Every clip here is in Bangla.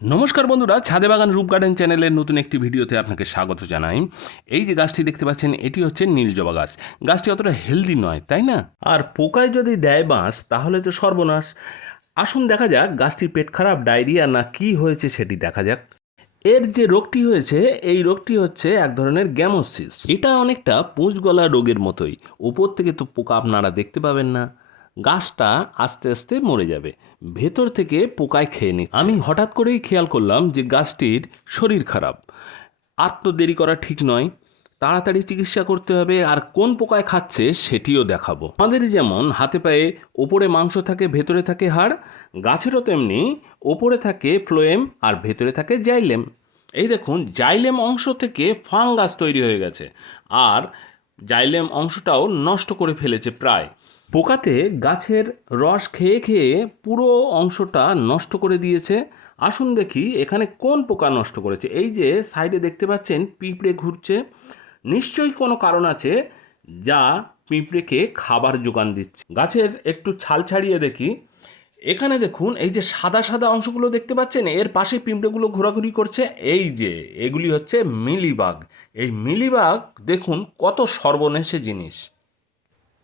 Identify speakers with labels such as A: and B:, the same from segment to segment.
A: নমস্কার বন্ধুরা, ছাদে বাগান রূপ গার্ডেন চ্যানেলের নতুন একটি ভিডিওতে আপনাকে স্বাগত জানাই। এই যে গাছটি দেখতে পাচ্ছেন, এটি হচ্ছে নীল জবা গাছ। গাছটি অতটা হেলদি নয়, তাই না? আর পোকায় যদি দেয় বাঁশ, তাহলে তো সর্বনাশ। আসুন দেখা যাক গাছটির পেট খারাপ, ডায়রিয়া না কি হয়েছে সেটি দেখা যাক। এর যে রোগটি হয়েছে, এই রোগটি হচ্ছে এক ধরনের গ্যামোসিস। এটা অনেকটা পুঁজ গলা রোগের মতোই। উপর থেকে তো পোকা আপনারা দেখতে পাবেন না। গাছটা আস্তে আস্তে মরে যাবে। ভেতর থেকে পোকায় খেয়ে নিচ্ছে। আমি হঠাৎ করেই খেয়াল করলাম যে গাছটির শরীর খারাপ। আর তো দেরি করা ঠিক নয়। তাড়াতাড়ি চিকিৎসা করতে হবে আর কোন পোকায় খাচ্ছে সেটিও দেখাবো। আমাদের যেমন হাতে পায়ে ওপরে মাংস থাকে, ভেতরে থাকে হাড়, গাছেরও তেমনি ওপরে থাকে ফ্লোয়েম আর ভেতরে থাকে জাইলেম। এই দেখুন, জাইলেম অংশ থেকে ফাঙ্গাস তৈরি হয়ে গেছে। আর জাইলেম অংশটাও নষ্ট করে ফেলেছে প্রায়। পোকাতে গাছের রস খেয়ে খেয়ে পুরো অংশটা নষ্ট করে দিয়েছে। আসুন দেখি এখানে কোন পোকা নষ্ট করেছে। এই যে সাইডে দেখতে পাচ্ছেন, পিঁপড়ে ঘুরছে। নিশ্চয়ই কোনো কারণ আছে যা পিঁপড়েকে খাবার যোগান দিচ্ছে। গাছের একটু ছাল ছাড়িয়ে দেখি। এখানে দেখুন, এই যে সাদা সাদা অংশগুলো দেখতে পাচ্ছেন, এর পাশে পিঁপড়েগুলো ঘোরাঘুরি করছে। এই যে, এগুলি হচ্ছে মিলিবাগ। এই মিলিবাগ, দেখুন, কত সর্বনেশে জিনিস।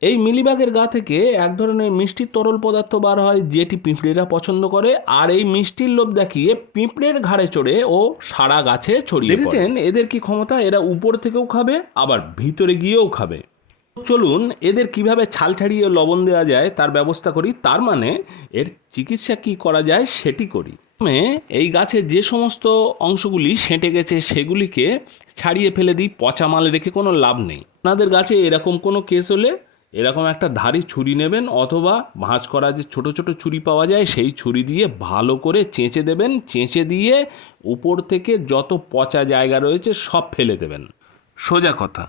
A: এই মিলিবাগের গা থেকে এক ধরনের মিষ্টি তরল পদার্থ বার হয় যেটি পিঁপড়েরা পছন্দ করে, আর এই মিষ্টির লোভ দেখিয়ে পিঁপড়ের ঘাড়ে চড়ে ও সারা গাছে ছড়িয়ে দেখেছেন এদের কি ক্ষমতা? এরা উপর থেকেও খাবে, আবার ভিতরে গিয়েও খাবে। চলুন, এদের কীভাবে ছাল ছাড়িয়ে লবণ দেওয়া যায় তার ব্যবস্থা করি। তার মানে এর চিকিৎসা কি করা যায় সেটি করি। প্রথমে, এই গাছে যে সমস্ত অংশগুলি সেঁটে গেছে সেগুলিকে ছাড়িয়ে ফেলে দিই, পচা মাল রেখে কোনো লাভ নেই। আপনাদের গাছে এরকম কোনো কেস হলে এরকম একটা ধারি ছুরি নেবেন অথবা ভাঁজ করা যে ছোট ছোট ছুরি পাওয়া যায়, সেই ছুরি দিয়ে ভালো করে চেঁচে দেবেন, চেঁচে দিয়ে উপর থেকে যত পচা জায়গা রয়েছে সব ফেলে দেবেন। সোজা কথা,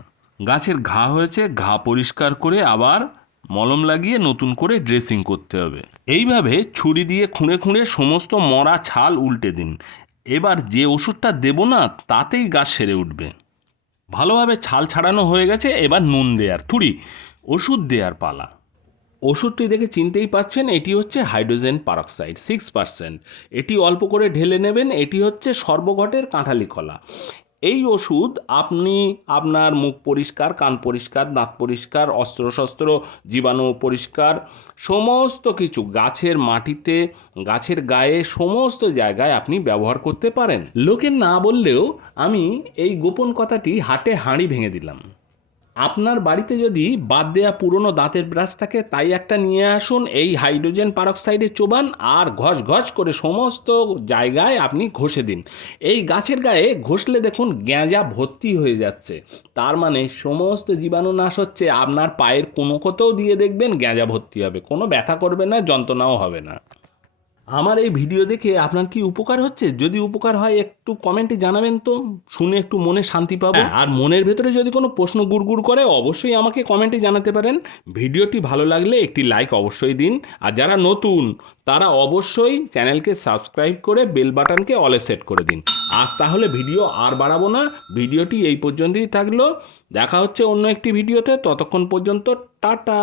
A: গাছের ঘা হয়েছে, ঘা পরিষ্কার করে আবার মলম লাগিয়ে নতুন করে ড্রেসিং করতে হবে। এইভাবে ছুরি দিয়ে খুঁড়ে খুঁড়ে সমস্ত মরা ছাল উল্টে দিন। এবার যে ওষুধটা দেবো না, তাতেই গাছ সেরে উঠবে। ভালোভাবে ছাল ছাড়ানো হয়ে গেছে, এবার নুন দেয়ার থুড়ি ওষুধ দেওয়ার পালা। ওষুধটি দেখে চিনতেই পাচ্ছেন এটি হচ্ছে হাইড্রোজেন পারক্সাইড সিক্স পার্সেন্ট এটি অল্প করে ঢেলে নেবেন, এটি হচ্ছে সর্বঘটের কাঁঠালি কলা। এই ওষুধ আপনি আপনার মুখ পরিষ্কার, কান পরিষ্কার, দাঁত পরিষ্কার, অস্ত্রশস্ত্র, জীবাণু পরিষ্কার, সমস্ত কিছু গাছের মাটিতে, গাছের গায়ে সমস্ত জায়গায় আপনি ব্যবহার করতে পারেন। লোকে না বললেও আমি এই গোপন কথাটি হাটে হাঁড়ি ভেঙে দিলাম। আপনার বাড়িতে যদি বাদ দেয়া পুরনো দাঁতের ব্রাশ থাকে, তাই একটা নিয়ে আসুন এই হাইড্রোজেন পারক্সাইডে চোবান আর ঘষ ঘষ করে সমস্ত জায়গায় আপনি ঘষে দিন। এই গাছের গায়ে ঘষলে দেখুন গ্যাঁজা ভর্তি হয়ে যাচ্ছে। তার মানে সমস্ত জীবাণু নাশ হচ্ছে, আপনার পায়ের কোনো কোথাও দিয়ে দেখবেন গ্যাঁজা ভর্তি হবে। কোনো ব্যথা করবে না, যন্ত্রণাও হবে না। আমার এই ভিডিও দেখে আপনার কি উপকার হচ্ছে? যদি উপকার হয় একটু কমেন্টে জানাবেন তো শুনে একটু মনে শান্তি পাবো। আর মনের ভেতরে যদি কোনো প্রশ্ন গুড়গুড় করে অবশ্যই আমাকে কমেন্টে জানাতে পারেন। ভিডিওটি ভালো লাগলে একটি লাইক অবশ্যই দিন। আর যারা নতুন তারা অবশ্যই চ্যানেলকে সাবস্ক্রাইব করে বেল বাটনকে অলে সেট করে দিন। আজ তাহলে ভিডিও আর বাড়াবো না। ভিডিওটি এই পর্যন্তই থাকল। দেখা হচ্ছে অন্য একটি ভিডিওতে। ততক্ষণ পর্যন্ত টাটা।